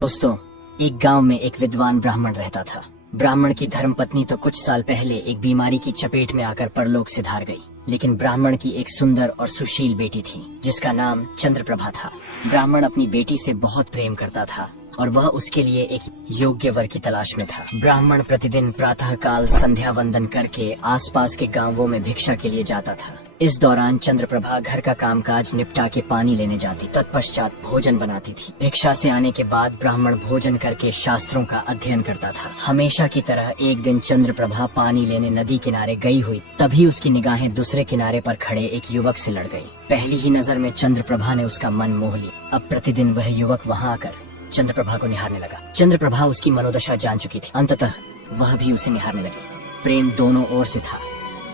दोस्तों, एक गांव में एक विद्वान ब्राह्मण रहता था। ब्राह्मण की धर्मपत्नी तो कुछ साल पहले एक बीमारी की चपेट में आकर परलोक सिधार गई, लेकिन ब्राह्मण की एक सुंदर और सुशील बेटी थी जिसका नाम चंद्रप्रभा था। ब्राह्मण अपनी बेटी से बहुत प्रेम करता था और वह उसके लिए एक योग्य वर की तलाश में था। ब्राह्मण प्रतिदिन प्रातः काल संध्या वंदन करके आसपास के गांवों में भिक्षा के लिए जाता था। इस दौरान चंद्रप्रभा घर का कामकाज निपटा के पानी लेने जाती, तत्पश्चात भोजन बनाती थी। भिक्षा से आने के बाद ब्राह्मण भोजन करके शास्त्रों का अध्ययन करता था। हमेशा की तरह एक दिन चंद्रप्रभा पानी लेने नदी किनारे गई हुई, तभी उसकी निगाहें दूसरे किनारे पर खड़े एक युवक से लड़ गई। पहली ही नजर में चंद्रप्रभा ने उसका मन मोह लिया। अब प्रतिदिन वह युवक वहाँ आकर चंद्रप्रभा को निहारने लगा। चंद्रप्रभा उसकी मनोदशा जान चुकी थी। अंततः वह भी उसे निहारने लगी। प्रेम दोनों ओर से था,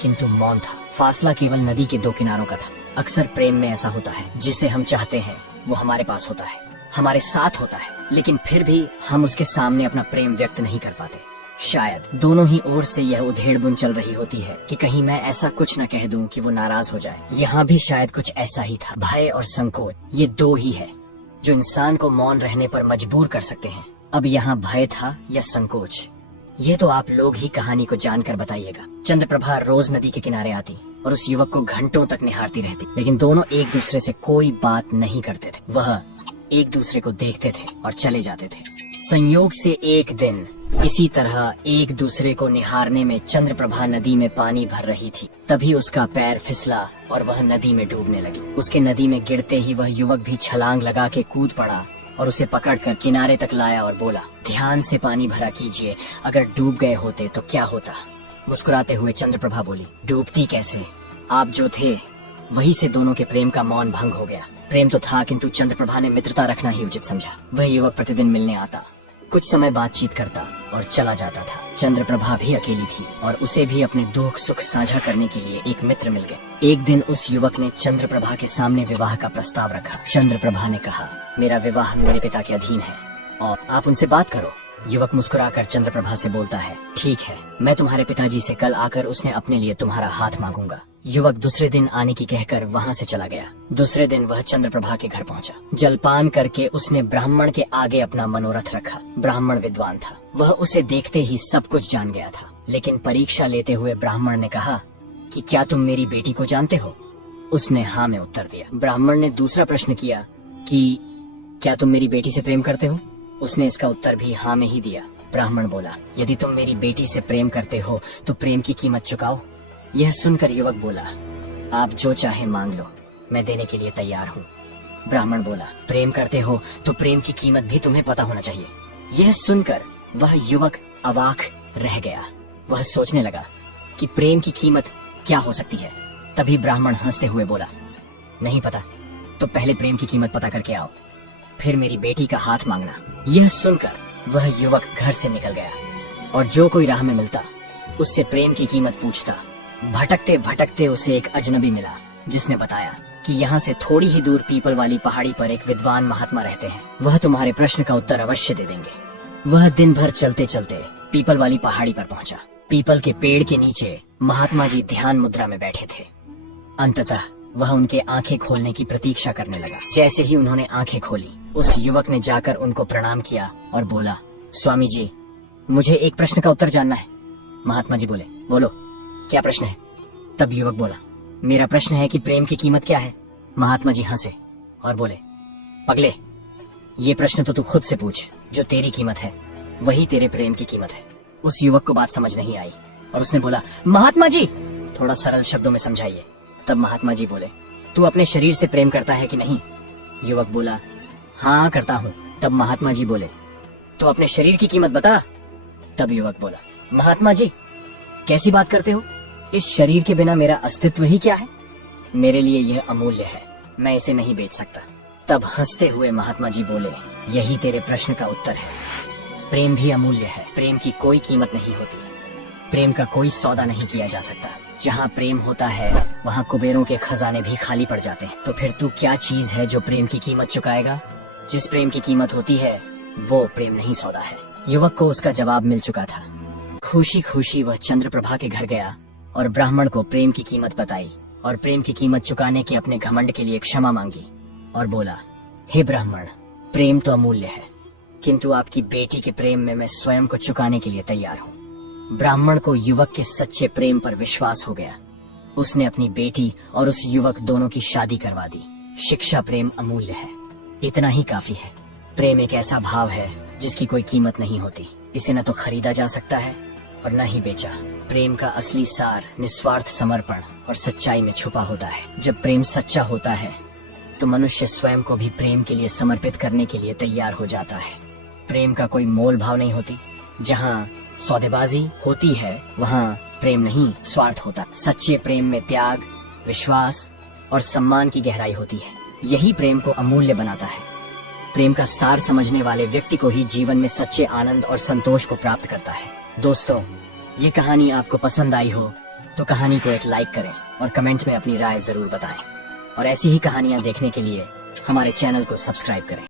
किंतु मौन था। फासला केवल नदी के दो किनारों का था। अक्सर प्रेम में ऐसा होता है, जिसे हम चाहते हैं वो हमारे पास होता है, हमारे साथ होता है, लेकिन फिर भी हम उसके सामने अपना प्रेम व्यक्त नहीं कर पाते। शायद दोनों ही ओर से यह उधेड़बुन चल रही होती है कि कहीं मैं ऐसा कुछ न कह दूं कि वो नाराज हो जाए। यहाँ भी शायद कुछ ऐसा ही था। भय और संकोच, ये दो ही है जो इंसान को मौन रहने पर मजबूर कर सकते हैं। अब यहाँ भय था या संकोच, ये तो आप लोग ही कहानी को जानकर बताइएगा। चंद्रप्रभा रोज नदी के किनारे आती और उस युवक को घंटों तक निहारती रहती, लेकिन दोनों एक दूसरे से कोई बात नहीं करते थे। वह एक दूसरे को देखते थे और चले जाते थे। संयोग से एक दिन इसी तरह एक दूसरे को निहारने में चंद्रप्रभा नदी में पानी भर रही थी। तभी उसका पैर फिसला और वह नदी में डूबने लगी। उसके नदी में गिरते ही वह युवक भी छलांग लगा के कूद पड़ा और उसे पकड़कर किनारे तक लाया और बोला, ध्यान से पानी भरा कीजिए, अगर डूब गए होते तो क्या होता। मुस्कुराते हुए चंद्रप्रभा बोली, डूबती कैसे, आप जो थे वही से दोनों के प्रेम का मौन भंग हो गया। प्रेम तो था, किंतु चंद्रप्रभा ने मित्रता रखना ही उचित समझा। वह युवक प्रतिदिन मिलने आता, कुछ समय बातचीत करता और चला जाता था। चंद्रप्रभा भी अकेली थी और उसे भी अपने दुख सुख साझा करने के लिए एक मित्र मिल गए। एक दिन उस युवक ने चंद्रप्रभा के सामने विवाह का प्रस्ताव रखा। चंद्रप्रभा ने कहा, मेरा विवाह मेरे पिता के अधीन है और आप उनसे बात करो। युवक मुस्कुराकर चंद्रप्रभा से बोलता है, ठीक है, मैं तुम्हारे पिताजी से कल आकर उसने अपने लिए तुम्हारा हाथ मांगूंगा। युवक दूसरे दिन आने की कहकर वहाँ से चला गया। दूसरे दिन वह चंद्रप्रभा के घर पहुँचा। जलपान करके उसने ब्राह्मण के आगे अपना मनोरथ रखा। ब्राह्मण विद्वान था, वह उसे देखते ही सब कुछ जान गया था। लेकिन परीक्षा लेते हुए ब्राह्मण ने कहा कि क्या तुम मेरी बेटी को जानते हो? उसने हाँ में उत्तर दिया। ब्राह्मण ने दूसरा प्रश्न किया कि क्या तुम मेरी बेटी से प्रेम करते हो? उसने इसका उत्तर भी हाँ में ही दिया। ब्राह्मण बोला, यदि तुम मेरी बेटी से प्रेम करते हो तो प्रेम की कीमत चुकाओ। यह सुनकर युवक बोला, आप जो चाहे मांग लो, मैं देने के लिए तैयार हूँ। ब्राह्मण बोला, प्रेम करते हो तो प्रेम की कीमत भी तुम्हें पता होना चाहिए। यह सुनकर वह युवक अवाक रह गया। वह सोचने लगा कि प्रेम की कीमत क्या हो सकती है। तभी ब्राह्मण हंसते हुए बोला, नहीं पता तो पहले प्रेम की कीमत पता करके आओ, फिर मेरी बेटी का हाथ मांगना। यह सुनकर वह युवक घर से निकल गया और जो कोई राह में मिलता उससे प्रेम की कीमत पूछता। भटकते भटकते उसे एक अजनबी मिला जिसने बताया कि यहाँ से थोड़ी ही दूर पीपल वाली पहाड़ी पर एक विद्वान महात्मा रहते हैं, वह तुम्हारे प्रश्न का उत्तर अवश्य दे देंगे। वह दिन भर चलते चलते पीपल वाली पहाड़ी पर पहुंचा। पीपल के पेड़ के नीचे महात्मा जी ध्यान मुद्रा में बैठे थे। अंततः वह उनके आंखें खोलने की प्रतीक्षा करने लगा। जैसे ही उन्होंने आंखें खोली, उस युवक ने जाकर उनको प्रणाम किया और बोला, स्वामी जी, मुझे एक प्रश्न का उत्तर जानना है। महात्मा जी बोले, बोलो, क्या प्रश्न है? तब युवक बोला, मेरा प्रश्न है कि प्रेम की कीमत क्या है? महात्मा जी हंसे और बोले, पगले, ये प्रश्न तो तू खुद से पूछ। जो तेरी कीमत है वही तेरे प्रेम की कीमत है। उस युवक को बात समझ नहीं आई और उसने बोला, महात्मा जी, थोड़ा सरल शब्दों में समझाइए। तब महात्मा जी बोले, तू अपने शरीर से प्रेम करता है कि नहीं? युवक बोला, हाँ करता हूँ। तब महात्मा जी बोले, तो अपने शरीर की कीमत बता। तब युवक बोला, महात्मा जी, कैसी बात करते हो? इस शरीर के बिना मेरा अस्तित्व ही क्या है? मेरे लिए यह अमूल्य है, मैं इसे नहीं बेच सकता। तब हंसते हुए महात्मा जी बोले, यही तेरे प्रश्न का उत्तर है। प्रेम भी अमूल्य है। प्रेम की कोई कीमत नहीं होती। प्रेम का कोई सौदा नहीं किया जा सकता। जहाँ प्रेम होता है वहाँ कुबेरों के खजाने भी खाली पड़ जाते हैं। तो फिर तू क्या चीज है जो प्रेम की कीमत चुकाएगा? जिस प्रेम की कीमत होती है वो प्रेम नहीं सौदा है। युवक को उसका जवाब मिल चुका था। खुशी खुशी वह चंद्रप्रभा के घर गया और ब्राह्मण को प्रेम की कीमत बताई और प्रेम की कीमत चुकाने के अपने घमंड के लिए क्षमा मांगी और बोला, हे ब्राह्मण, प्रेम तो अमूल्य है, किंतु आपकी बेटी के प्रेम में मैं स्वयं को चुकाने के लिए तैयार हूँ। ब्राह्मण को युवक के सच्चे प्रेम पर विश्वास हो गया। उसने अपनी बेटी और उस युवक दोनों की शादी करवा दी। शिक्षा प्रेम अमूल्य है, इतना ही काफी है। प्रेम एक ऐसा भाव है जिसकी कोई कीमत नहीं होती। इसे न तो खरीदा जा सकता है और न ही बेचा। प्रेम का असली सार निस्वार्थ समर्पण और सच्चाई में छुपा होता है। जब प्रेम सच्चा होता है तो मनुष्य स्वयं को भी प्रेम के लिए समर्पित करने के लिए तैयार हो जाता है। प्रेम का कोई मोल भाव नहीं होती। जहाँ सौदेबाजी होती है वहाँ प्रेम नहीं, स्वार्थ होता। सच्चे प्रेम में त्याग, विश्वास और सम्मान की गहराई होती है। यही प्रेम को अमूल्य बनाता है। प्रेम का सार समझने वाले व्यक्ति को ही जीवन में सच्चे आनंद और संतोष को प्राप्त करता है। दोस्तों, ये कहानी आपको पसंद आई हो तो कहानी को एक लाइक करें और कमेंट में अपनी राय जरूर बताएं। और ऐसी ही कहानियां देखने के लिए हमारे चैनल को सब्सक्राइब करें।